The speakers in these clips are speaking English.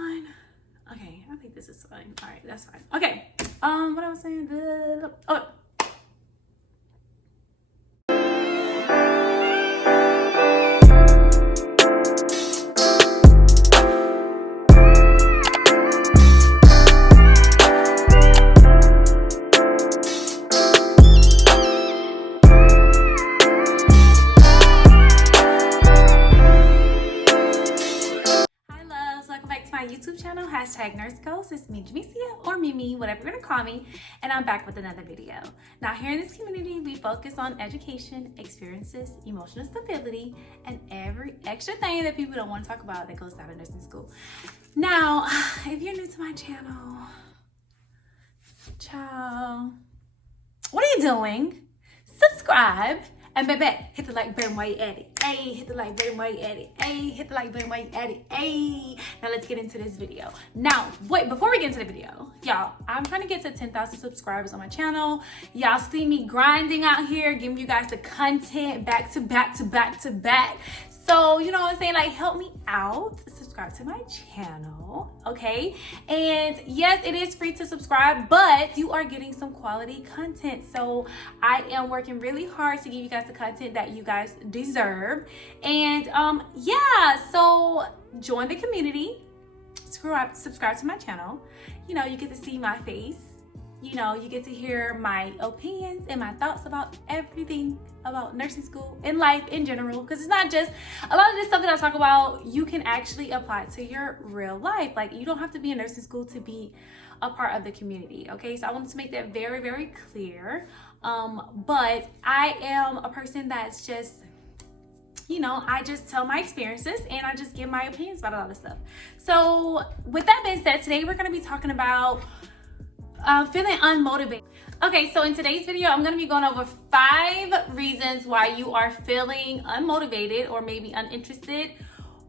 fine? Okay, I think this is fine. All right, that's fine. Okay, what I was saying, oh. YouTube channel, #NurseGhost. It's me, Jamesia, or Mimi, whatever you're gonna call me, and I'm back with another video. Now, here in this community, we focus on education, experiences, emotional stability, and every extra thing that people don't want to talk about that goes down in nursing school. Now, if you're new to my channel, ciao. What are you doing? Subscribe. And baby, hit the like button while you at it. Hey, hit the like button while you at it. Hey, hit the like button while you at it. Hey. Now let's get into this video. Now, wait, before we get into the video, y'all, I'm trying to get to 10,000 subscribers on my channel. Y'all see me grinding out here, giving you guys the content back to back to back to back. So, you know what I'm saying? Like, help me out. Subscribe to my channel, okay? And yes, it is free to subscribe, but you are getting some quality content. So I am working really hard to give you guys the content that you guys deserve. And yeah, so join the community. Subscribe to my channel. You know, you get to see my face. You know, you get to hear my opinions and my thoughts about everything about nursing school and life in general, because it's not just a lot of this stuff that I talk about, you can actually apply to your real life. Like, you don't have to be in nursing school to be a part of the community, okay? So I wanted to make that very, very clear. But I am a person that's just, you know, I just tell my experiences and I just give my opinions about a lot of stuff. So with that being said, today we're going to be talking about feeling unmotivated. Okay, so in today's video, I'm going to be going over 5 reasons why you are feeling unmotivated or maybe uninterested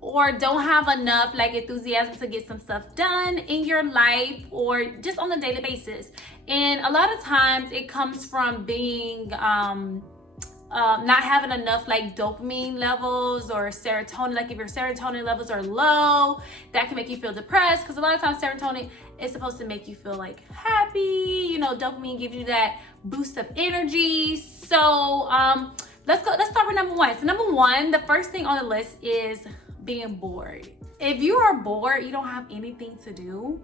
or don't have enough like enthusiasm to get some stuff done in your life or just on a daily basis. And a lot of times it comes from being not having enough like dopamine levels or serotonin. Like if your serotonin levels are low, that can make you feel depressed, because a lot of times serotonin is supposed to make you feel like happy. You know, dopamine gives you that boost of energy. So let's start with number 1. So number 1, the first thing on the list is being bored. If you are bored, you don't have anything to do,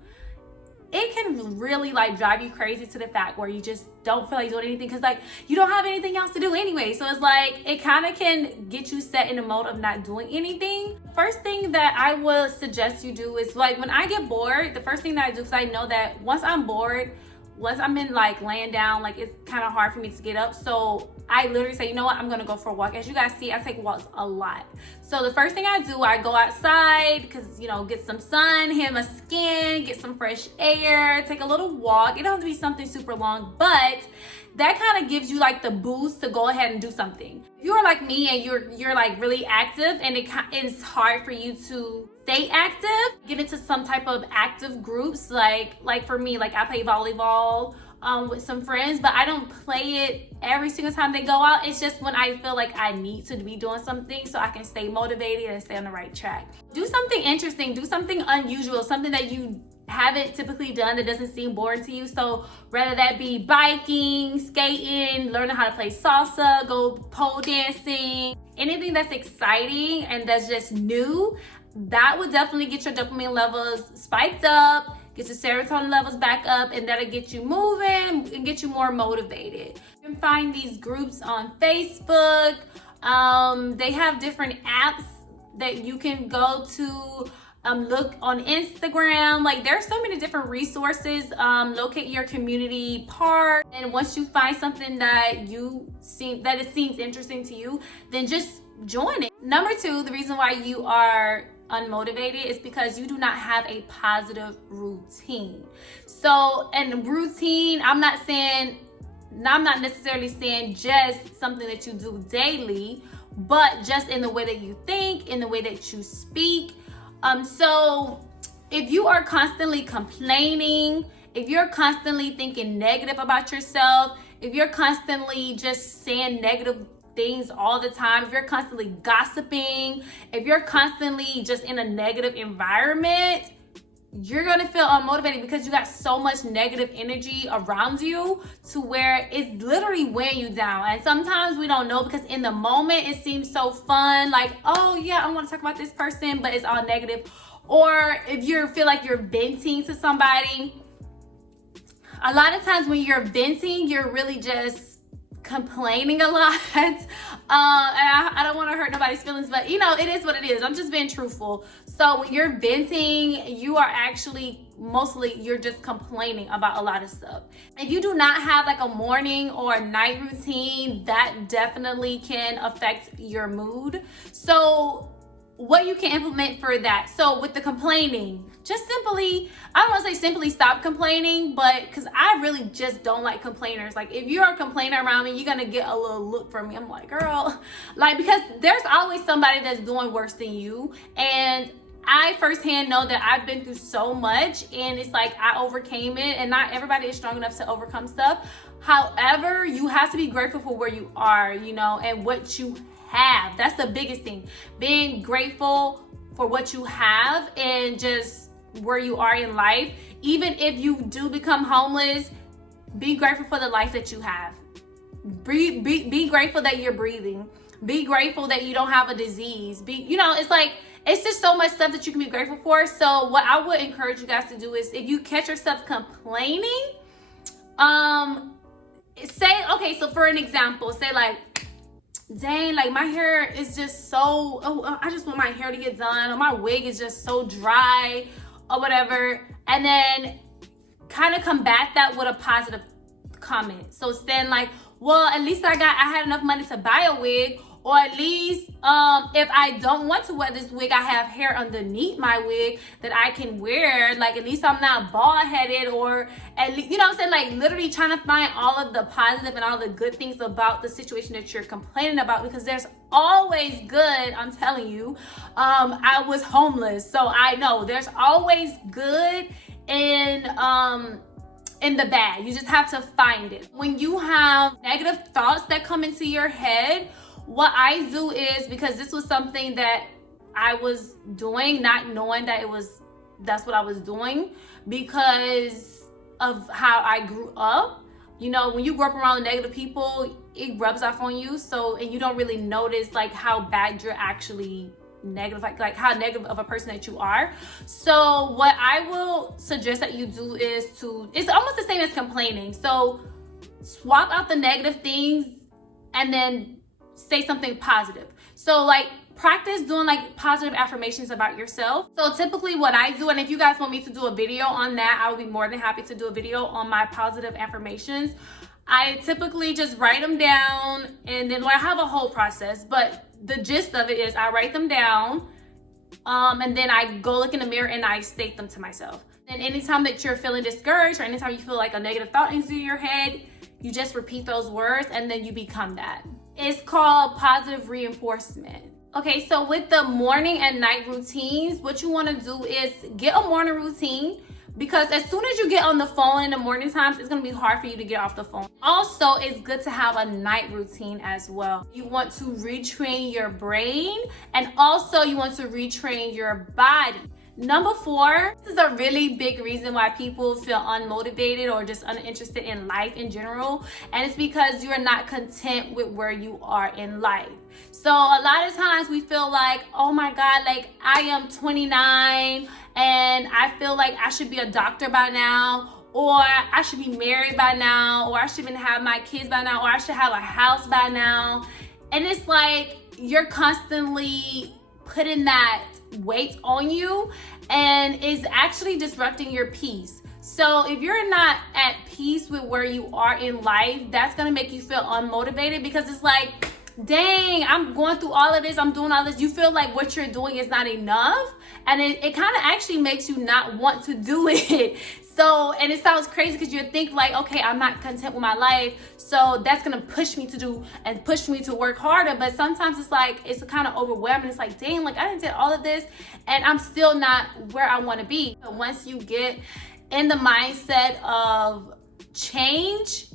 it can really like drive you crazy to the fact where you just don't feel like doing anything, because like you don't have anything else to do anyway. So it's like it kind of can get you set in the mode of not doing anything. First thing that I would suggest you do is, like, when I get bored, the first thing that I do, because I know that once I'm bored, once I'm in like laying down, like it's kind of hard for me to get up. So I literally say, you know what, I'm gonna go for a walk. As you guys see, I take walks a lot. So the first thing I do, I go outside, because, you know, get some sun, hit my skin, get some fresh air, take a little walk. It don't have to be something super long, but that kind of gives you like the boost to go ahead and do something. If you are like me and you're like really active and it's hard for you to stay active, get into some type of active groups. Like for me, like I play volleyball with some friends, but I don't play it every single time they go out. It's just when I feel like I need to be doing something so I can stay motivated and stay on the right track. Do something interesting, do something unusual, something that you haven't typically done that doesn't seem boring to you. So whether that be biking, skating, learning how to play salsa, go pole dancing, anything that's exciting and that's just new, that would definitely get your dopamine levels spiked up, get your serotonin levels back up, and that'll get you moving and get you more motivated. You can find these groups on Facebook. They have different apps that you can go to. Look on Instagram. Like, there's so many different resources. Locate your community park, and once you find something that it seems interesting to you, then just join it. Number 2, the reason why you are unmotivated is because you do not have a positive routine. So, and routine, I'm not necessarily saying just something that you do daily, but just in the way that you think, in the way that you speak. So if you are constantly complaining, if you're constantly thinking negative about yourself, if you're constantly just saying negative things all the time, if you're constantly gossiping, if you're constantly just in a negative environment, you're gonna feel unmotivated because you got so much negative energy around you to where it's literally weighing you down. And sometimes we don't know because in the moment it seems so fun, like, oh yeah, I want to talk about this person, but it's all negative. Or if you feel like you're venting to somebody, a lot of times when you're venting, you're really just complaining a lot. And I don't want to hurt nobody's feelings, but you know, it is what it is. I'm just being truthful. So when you're venting, you are actually mostly, you're just complaining about a lot of stuff. If you do not have like a morning or night routine, that definitely can affect your mood. So what you can implement for that. So with the complaining, just simply, I don't want to say simply stop complaining, but because I really just don't like complainers. Like if you're a complainer around me, you're going to get a little look from me. I'm like, girl, like, because there's always somebody that's doing worse than you. And I firsthand know that I've been through so much, and it's like I overcame it, and not everybody is strong enough to overcome stuff. However, you have to be grateful for where you are, you know, and what you have. That's the biggest thing. Being grateful for what you have and just where you are in life. Even if you do become homeless, be grateful for the life that you have. Be grateful that you're breathing. Be grateful that you don't have a disease. You know, it's like, it's just so much stuff that you can be grateful for. So what I would encourage you guys to do is, if you catch yourself complaining, say, okay, so for an example, say like, dang, like my hair is just so, I just want my hair to get done, or my wig is just so dry or whatever. And then kind of combat that with a positive comment. So then like, well, at least I had enough money to buy a wig, or at least if I don't want to wear this wig, I have hair underneath my wig that I can wear. Like at least I'm not bald headed, or at least, you know what I'm saying? Like literally trying to find all of the positive and all the good things about the situation that you're complaining about, because there's always good. I'm telling you, I was homeless, so I know there's always good in the bad. You just have to find it. When you have negative thoughts that come into your head, what I do is, because this was something that I was doing, not knowing that that's what I was doing, because of how I grew up. You know, when you grow up around negative people, it rubs off on you. So, and you don't really notice like how bad you're actually negative, like how negative of a person that you are. So what I will suggest that you do is it's almost the same as complaining. So swap out the negative things and then say something positive. So like practice doing like positive affirmations about yourself. So typically what I do, and if you guys want me to do a video on that, I would be more than happy to do a video on my positive affirmations. I typically just write them down, and then I have a whole process, but the gist of it is I write them down, and then I go look in the mirror and I state them to myself. And anytime that you're feeling discouraged, or anytime you feel like a negative thought into your head, you just repeat those words and then you become that. It's called positive reinforcement. Okay, so with the morning and night routines, what you want to do is get a morning routine, because as soon as you get on the phone in the morning times, it's going to be hard for you to get off the phone. Also, it's good to have a night routine as well. You want to retrain your brain, and also you want to retrain your body. Number 4, this is a really big reason why people feel unmotivated or just uninterested in life in general, and it's because you are not content with where you are in life. So a lot of times we feel like, oh my God, like I am 29 and I feel like I should be a doctor by now, or I should be married by now, or I should even have my kids by now, or I should have a house by now. And it's like you're constantly putting that weight on you, and is actually disrupting your peace. So if you're not at peace with where you are in life, that's gonna make you feel unmotivated, because it's like, dang, I'm going through all of this, I'm doing all this. You feel like what you're doing is not enough, and it kind of actually makes you not want to do it. So, and it sounds crazy because you think like, okay, I'm not content with my life, so that's gonna push me to do and push me to work harder. But sometimes it's like, it's kind of overwhelming. It's like, dang, like I didn't do all of this and I'm still not where I want to be. But once you get in the mindset of change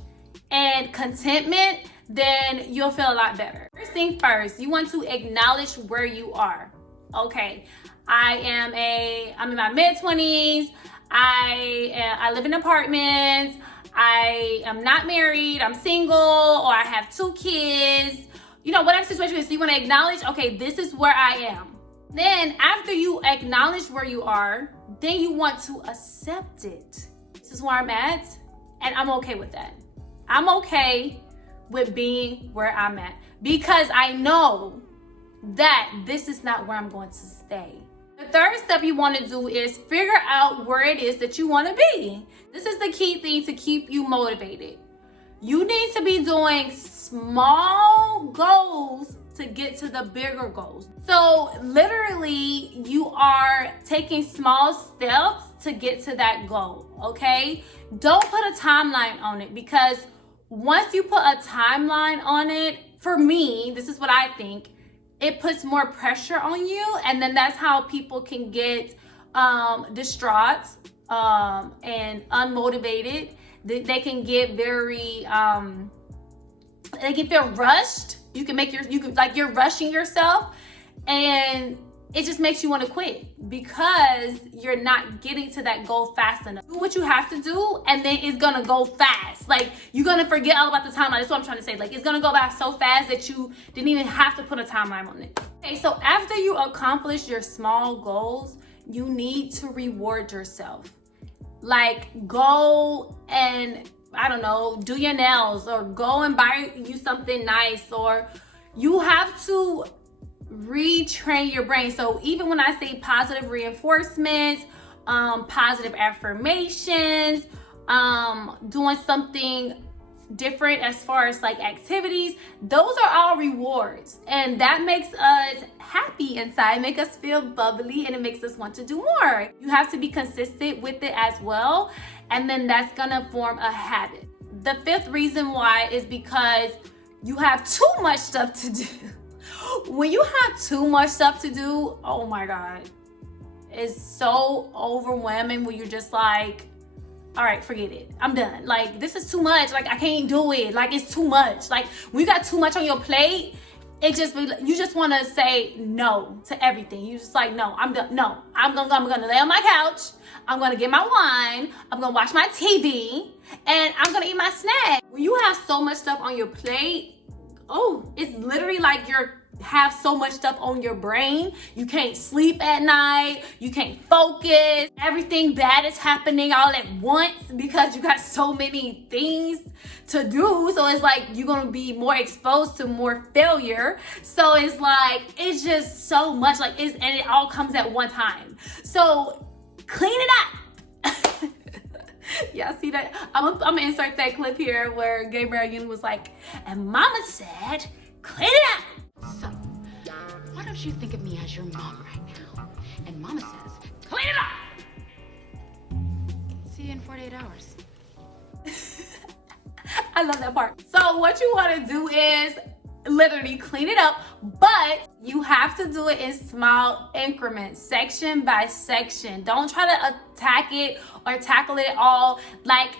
and contentment, then you'll feel a lot better. First thing first, you want to acknowledge where you are. Okay, I'm in my mid-20s. I live in apartments, I am not married, I'm single, or I have 2 kids, you know, whatever situation is. So you want to acknowledge, okay, this is where I am. Then after you acknowledge where you are, then you want to accept it. This is where I'm at, and I'm okay with that. I'm okay with being where I'm at because I know that this is not where I'm going to stay. The third step you want to do is figure out where it is that you want to be. This is the key thing to keep you motivated. You need to be doing small goals to get to the bigger goals. So literally, you are taking small steps to get to that goal, okay? Don't put a timeline on it, because once you put a timeline on it, for me, this is what I think, it puts more pressure on you, and then that's how people can get distraught and unmotivated. They can get very, they can feel rushed. You can like you're rushing yourself, and it just makes you want to quit because you're not getting to that goal fast enough. Do what you have to do, and then it's gonna go fast. Like, you're gonna forget all about the timeline. That's what I'm trying to say. Like, it's gonna go by so fast that you didn't even have to put a timeline on it. Okay, so after you accomplish your small goals, you need to reward yourself. Like, go and, I don't know, do your nails, or go and buy you something nice, or you have to retrain your brain. So even when I say positive reinforcements, positive affirmations, doing something different as far as like activities, those are all rewards, and that makes us happy inside, make us feel bubbly, and it makes us want to do more. You have to be consistent with it as well, and then that's gonna form a habit. The fifth reason why is because you have too much stuff to do. When you have too much stuff to do, oh my God, it's so overwhelming when you're just like, all right, forget it, I'm done. Like, this is too much. Like, I can't do it. Like, it's too much. Like, when you got too much on your plate, you just want to say no to everything. You just like, no, I'm done. No, I'm gonna lay on my couch. I'm gonna get my wine. I'm gonna watch my TV, and I'm gonna eat my snack. When you have so much stuff on your plate, oh, it's literally like you're have so much stuff on your brain. You can't sleep at night. You can't focus. Everything bad is happening all at once because you got so many things to do. So it's like you're going to be more exposed to more failure. So it's like, it's just so much, like, and it all comes at one time. So clean it up. Y'all see that? I'm gonna insert that clip here where Gabriel Union was like, and mama said, clean it up. So, why don't you think of me as your mom right now? And mama says, clean it up! See you in 48 hours. I love that part. So what you want to do is literally clean it up, but you have to do it in small increments, section by section. Don't try to attack it or tackle it all like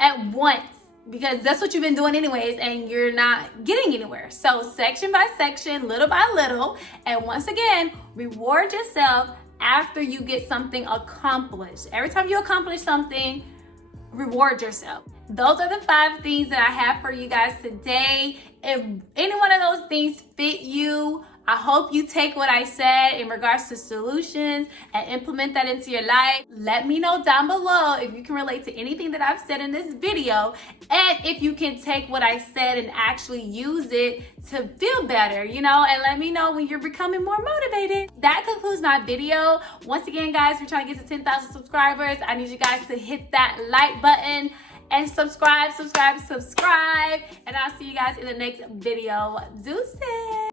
at once, because that's what you've been doing anyways, and you're not getting anywhere. So section by section, little by little, and once again, reward yourself after you get something accomplished. Every time you accomplish something, reward yourself. Those are the 5 things that I have for you guys today. If any one of those things fit you, I hope you take what I said in regards to solutions and implement that into your life. Let me know down below if you can relate to anything that I've said in this video, and if you can take what I said and actually use it to feel better, you know, and let me know when you're becoming more motivated. That concludes my video. Once again, guys, we're trying to get to 10,000 subscribers. I need you guys to hit that like button and subscribe, and I'll see you guys in the next video. Deuces.